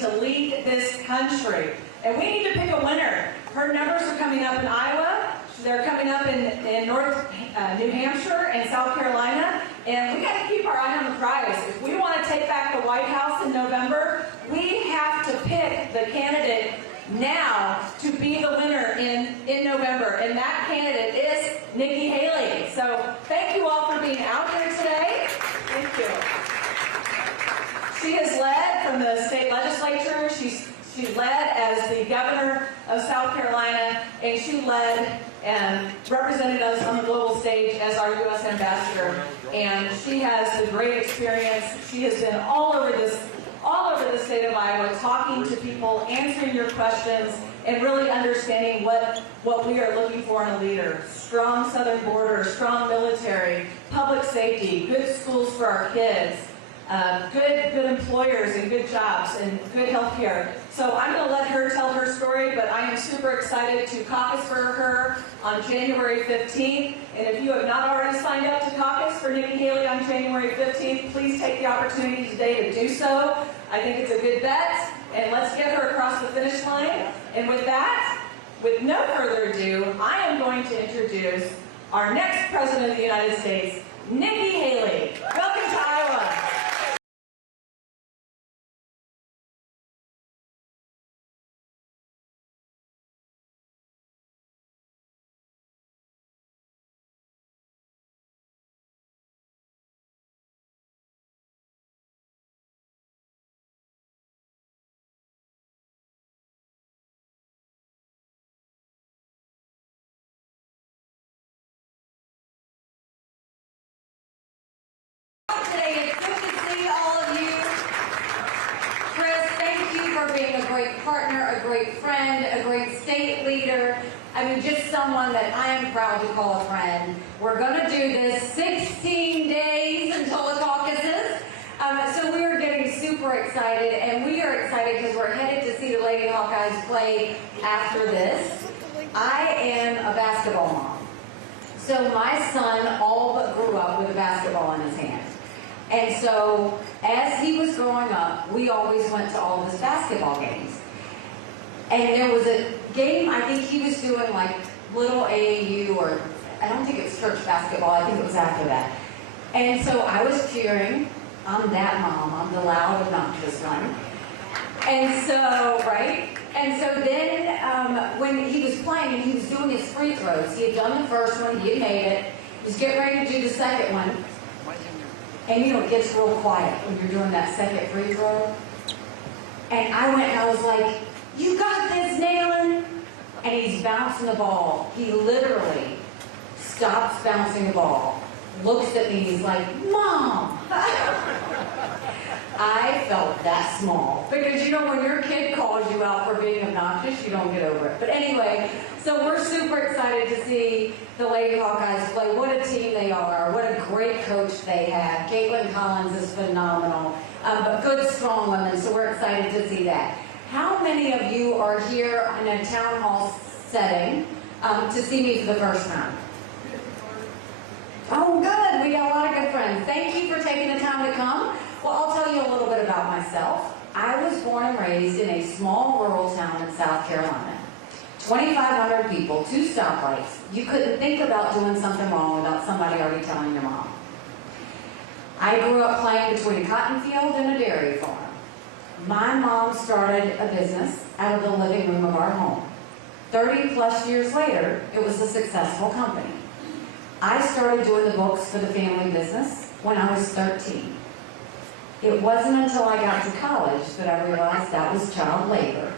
to lead this country. And we need to pick a winner. Her numbers are coming up in Iowa. They're coming up in North New Hampshire and South Carolina. And we got to keep our eye on the prize. If we want to take back the White House in November, we have to pick the candidate now to be the winner in November. And that candidate is Nikki Haley. So thank you all for being out here today. Thank you. She has led from the state legislature. She led as the governor of South Carolina, and she led and represented us on the global stage as our U.S. ambassador. And she has a great experience. She has been all over the state of Iowa, talking to people, answering your questions, and really understanding what we are looking for in a leader. Strong southern border, strong military, public safety, good schools for our kids, good employers and good jobs and good health care. So I'm going to let her tell her story, but I am super excited to caucus for her on January 15th. And if you have not already signed up to caucus for Nikki Haley on January 15th, please take the opportunity today to do so. I think it's a good bet, and let's get her across the finish line. And with that, with no further ado, I am going to introduce our next President of the United States, Nikki Haley. Welcome to Iowa. Today, it's good to see all of you. Chris, thank you for being a great partner, a great friend, a great state leader. I mean, just someone that I am proud to call a friend. We're going to do this 16 days until the caucuses. So we are getting super excited, and we are excited because we're headed to see the Lady Hawkeyes play after this. I am a basketball mom. So my son all but grew up with a basketball in his hand. And so as he was growing up, we always went to all of his basketball games. And there was a game, I think he was doing like little AAU, or I don't think it was church basketball, I think it was after that. And so I was cheering. I'm that mom, I'm the loud, obnoxious one. And so, right? And so then when he was playing and he was doing his free throws, he had done the first one, he had made it, he was getting ready to do the second one. And you know, it gets real quiet when you're doing that second free throw. And I went and I was like, you got this, Nayland. And he's bouncing the ball. He literally stops bouncing the ball, looks at me, he's like, Mom. I felt that small. Because you know, when your kid calls you out for being obnoxious, you don't get over it. But anyway, so we're super excited to see the Lady Hawkeyes play. What a team they are. What a great coach they have. Caitlin Collins is phenomenal. But good, strong women, so we're excited to see that. How many of you are here in a town hall setting to see me for the first time? Oh, good. We got a lot of good friends. Thank you for taking the time to come. Well, I'll tell you a little bit about myself. I was born and raised in a small rural town in South Carolina. 2,500 people, 2 stoplights. You couldn't think about doing something wrong without somebody already telling your mom. I grew up playing between a cotton field and a dairy farm. My mom started a business out of the living room of our home. 30 plus years later, it was a successful company. I started doing the books for the family business when I was 13. It wasn't until I got to college that I realized that was child labor.